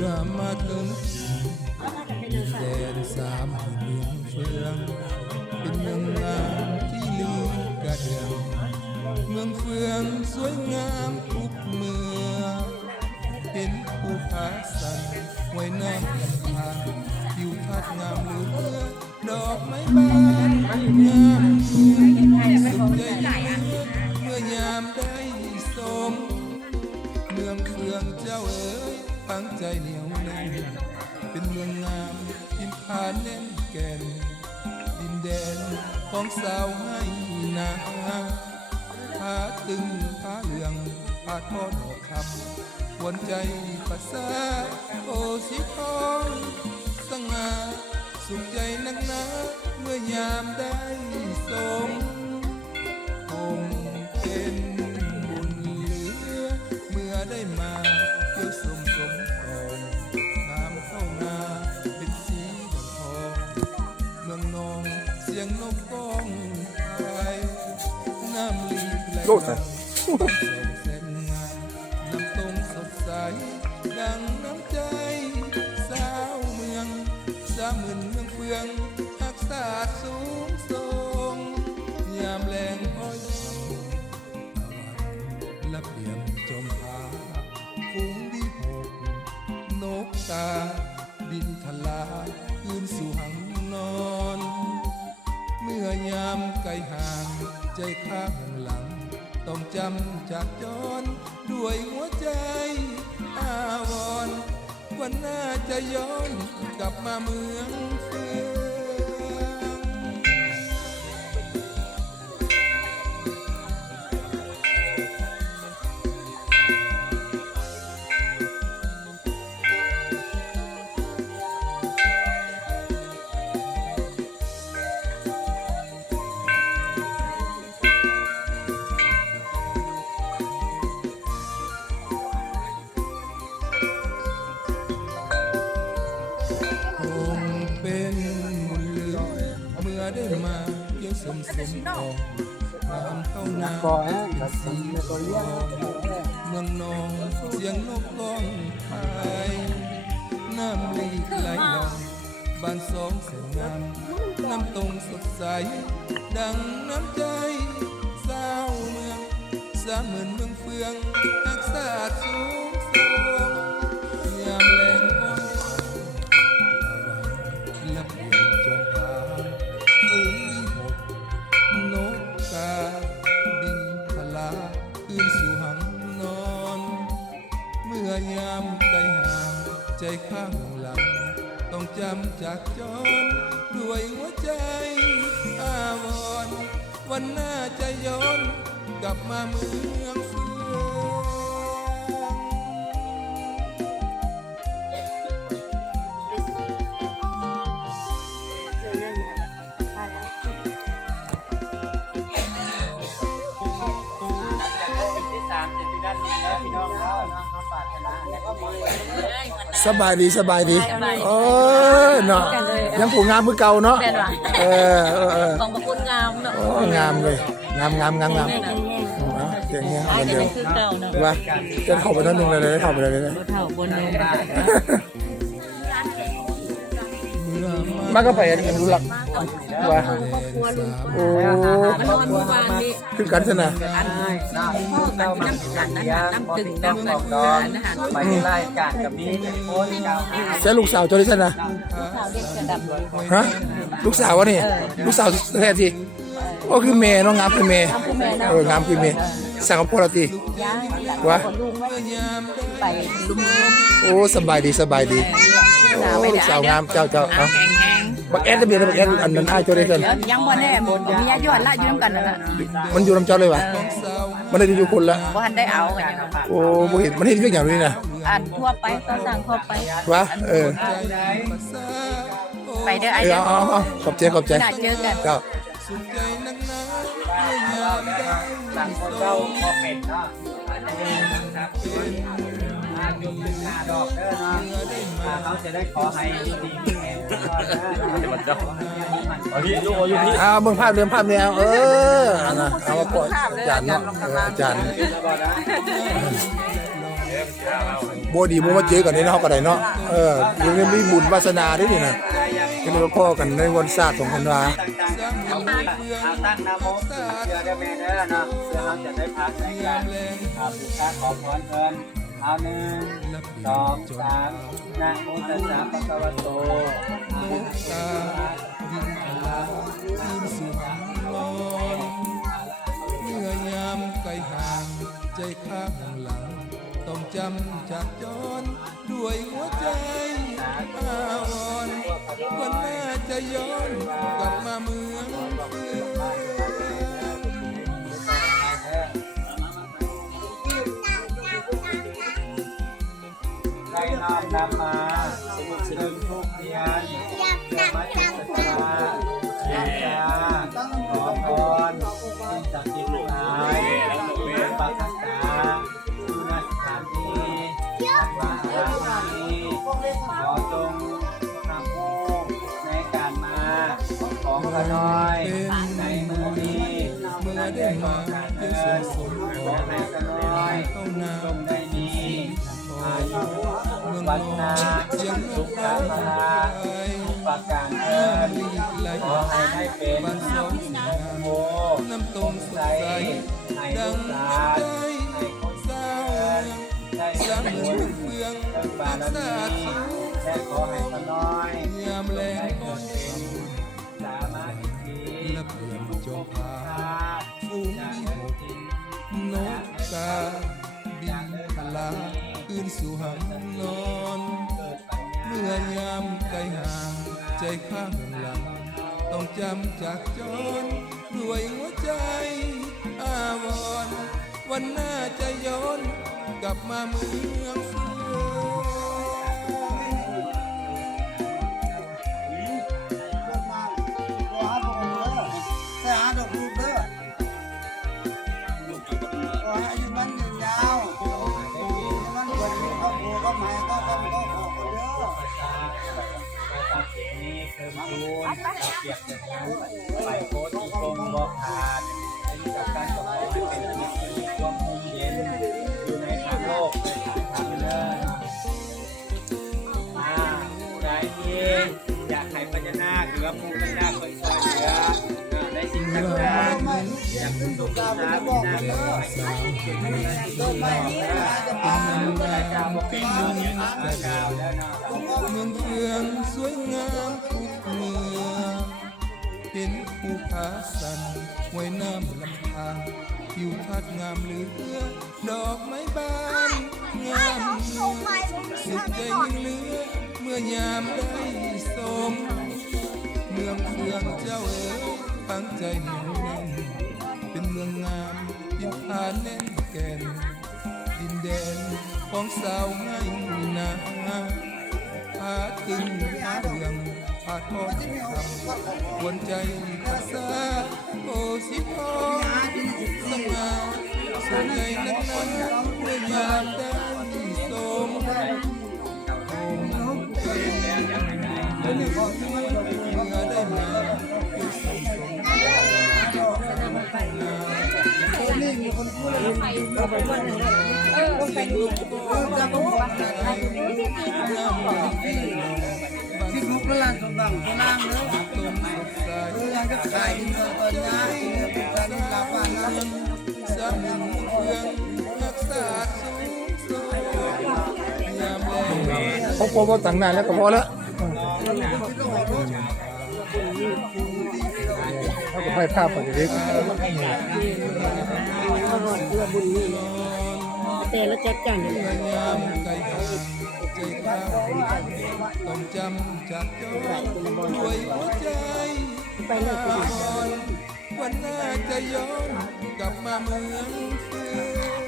มื่อมาถึงแดนสามเมืองเฟืองเป็นเมืองงามที่ลือกระเดืองเมืองเฟืองสวยงามทุกเมื่อเห็นภูผาสันไว้น้ำลำธารทิวทัศน์งามเหลือดอกไม้บานงามสุดใจเมื่อยามได้สมเมืองเฟืองเจ้าเอ๋ยตั้งใจเหนียวแน่นเป็นเมืองงามดินผาแน่นแก่นดินแดนของสาวให้นาผาตึงผาเหลืองผาทอดดอกคำวนใจภาษาโอสีทองสง่าสุขใจนักหนาเมื่อยามได้สมคงเป็นบุญเหลือเมื่อได้มาเที่ยวสมทองงามเข้านาเป็นสีดำทองเมืองนองเสียงนกก้องไทยน้ำลีไหลหลังแสงงามน้ำตรงสดใสดังน้ำใจสาวเมืองสามื่นเมืองเฟืองทักษะสูงส่งยามแรงห้อยและเปลี่ยนจมพาฝูงวิหกนกตาบินทลาคืนสู่หังนอนเมื่อยามไกลห่างใจข้างหลังต้องจำจากจรด้วยหัวใจอาวรณ์วันหน้าจะย้อนกลับมาเมืองเฟืองได้มาเกี่ยวสมทองงามเข้านาเป็นสีทองเมืองนองเสียงนกก้องไทยน้ำลีไหลลองบ้านสองแสนงามน้ำตรงสดใสดังน้ำใจสาวเมืองสามหมื่นเมืองเฟืองทักษะสูงส่งยามแรงอ้อนและเปลี่ยนจงพาฝูงวิหกนกกาบินทลาคืนสู่หังนอนเมื่อยามใจห่างใจข้างหลังต้องจำจากจรด้วยหัวใจอาวรณ์วันหน้าจะย้อนกลับมาเมืองเฟืองสบายดีสบายดีโอ้เนาะยังผูกงามมือเก่าเนาะของประคุณงามเนาะงามเลยงามเก่งเนี่ยเดี๋ยวว่าจะเข้าไปนั่นนึงเลยเข้าไปเลยนะเข้าบนนึงมาก็ไปอันนี้รู้หลักว่าโอ้คือกันชนะใช่ลูกสาวเจ้าดิฉันนะฮะลูกสาววะนี่ลูกสาวแท้ทีก็คือเมย์น้องงามคือเมย์งามคือเมย์สั่งกับพ่อเราทีวะไปลุมโอ้สบายดีลูกสาวงามเจ้าบักแอดเบียร์บักแอดอันนั้นอ้ายเจ้าได้กันยังบ่แน่บ่มีญาติยอดละอยู่นำกันนั่นน่ะมันอยู่นำเจ้าเลยวะมันได้อยู่คนละบ่ทันได้เอากันโอ้บ่เห็นมันเห็นเรื่องอย่างนี้นะอ่านทั่วไปก็สั่งทั่วไปวะไปเด้ออ้ายเด้อขอบใจน่าเจอกันเจ้าต่างคนเราพอเป็นเนาะยุบถึงหน้าดอกเด้อเนาะเขาจะได้ขอให้ดีๆแข็งพี่ลูกอยู่พี่เบิ่งภาพเรื่องภาพแนวเอามาปล่อยจานเนาะจาน บ่ดีบ่มาเจอกันในเฮาก็ได้เนาะยังมีบุญวาสนาด้วยนี่นะก็เลยมาพ้อกันในวันศาสตร์ของคนว่า ตั้งนะโมเชื่อได้แม่เด้อเนาะเพื่อเราจะได้พักในการบูชาขอพรเพิ่นเอา1 2 3นะโมตัสสะภะคะวะโตอะระหะโตยิ่งพลายิ่งสุขนอนเมื่อยามไกลห่างใจข้างหลังต้องจำจากจรด้วยหัวใจอาวรณ์วันหน้าจะย้อนกลับมาเมืองเฟือง ใครน้อมนำมาซึ่งทุกเทียนเพื่อมาจุดศรัทธาบูชาขอพรสิ่งศักดิ์สิทธิ์ทั้งหลายเป็นปัจจัยอยู่ณสถานที่มหาราณีขอจงนำโชคในการมาของข้าน้อยในมือนี้นั่นได้ก่อการเดินขอให้ข้าน้อยจงได้มีอายุวันนาสุขภาพประการเงินขอให้ได้เป็นโมน้ำตรงใสให้ลูกหลานให้คนเดินได้สมบูรณ์เพื่องบารมีและขอให้ข้าน้อยได้เกิดเป็นสามาธิและเปลี่ยนจงพาฝูงที่นกกาบินพลาคืนสู่หางนอนเมื่อยามไกลห่างใจข้างหลังต้องจำจากจรด้วยหัวใจอาวรณ์วันหน้าจะย้อนกลับมาเมืองเฟืองแต่หาดอกลูกเด้อขอให้อายุมันยืนยาวมันควรมีครอบครัวก็หมายก็ขอคนเด้อนี่คือมาดูเกียรติไปโพสต์ที่กรมบอกขาดเป็นกับการต่อไปเป็นความมุ่งเย็นอยู่ในทางโลกในทางเดินใจที่อยากให้ปัญญาหรือว่าภูมิปัญญาคนคอยเหลือในสิ่งต่างๆอยากเป็นตัวกลางเป็นบอกเด้อต้นไม้นี้จะพาพระเจ้าบอกเป็นเรื่องพระเจ้าแล้วนะเมืองเฟืองสวยงามทุกเมื่อเห็นภูผาสันห้วยน้ำลำธารทิวทัศน์งามเหลือดอกไม้บานงามสุดใจยิ่งเหลือเมื่อยามได้สมเมืองเฟืองเจ้าตั้งใจเหนียวแน่นเป็นเมืองงามดินทานแน่นแก่นดินแดนของสาวง่ายนาพาตึงพาเรื่องพาทอดคำวนใจภาษาโอสิพอสง่าสวยในนั้นเมื่อยามได้สมโอมเป็นเมื่อได้มาเป็นสมนี่มีคนพูดเลยเราไปวันหนึ่งไปดูจะรู้ที่มุกละลานสมบังก็นั่งเลยยังจะขายเงินตอนนี้เป็นการลาบ้านนะสามีเพื่อนรักษาสูงส่งยามแรงเขาพอว่าตั้งนานแล้วก็พอแล้วเขาก็ให้ภาพไปเด็กแต่แล้วแจ็คจังอยู่ต้องจำจากจอยด้วยหัวใจไปเลยวันหน้าจะย้อนกลับมาเมืองเฟือง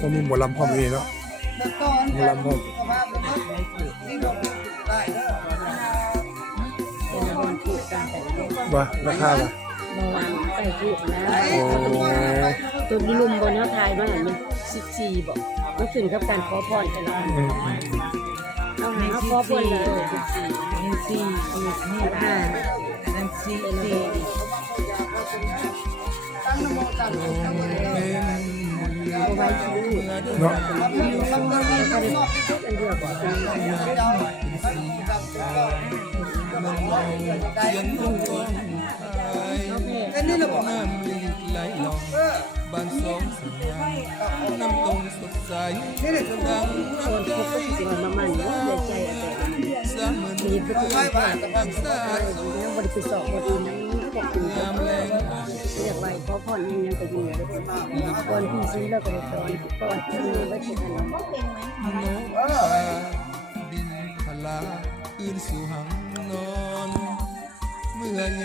ก็มีหมอลำพร้อมนี่เนาะหมอลำพร้อมว่าราคาล่ะเมื่อวานไปถูกนะตัวมีลุมบนเท้าไทยมาหันมัน14บอกมันขึ้นกับการขอพรกันแล้วเอาหาขอพรเลย14นี่5นั่น4 ตั้งนโมตัสสะ เป็นเรือ เอาไว้ชีวิต เนาะ แล้วก็ได้ทุกอันเดียวกัน มันมองเสียงลมต้นไทย อันนี้เราบอก น้ำมีไหลลองบ้านสองสัญญาน้ำตรงสดใสดัง ส่วน น้ำใจ พวกก็สิมามันเนาะเดือดใจแต่ สามหมื่น มีไปที่บ้าน รักษา ยังบริสุทธิ์สอบบ่ดีนั้นพวกคุณ ยามแรง เรียกไว้ขอพรยังก็อยู่ก่อนที่ซื้อแล้วก็ได้สอนก่อนที่ไว้ที่นั่น โนปาดินพลาคืนสู่หังนอนเมื่อ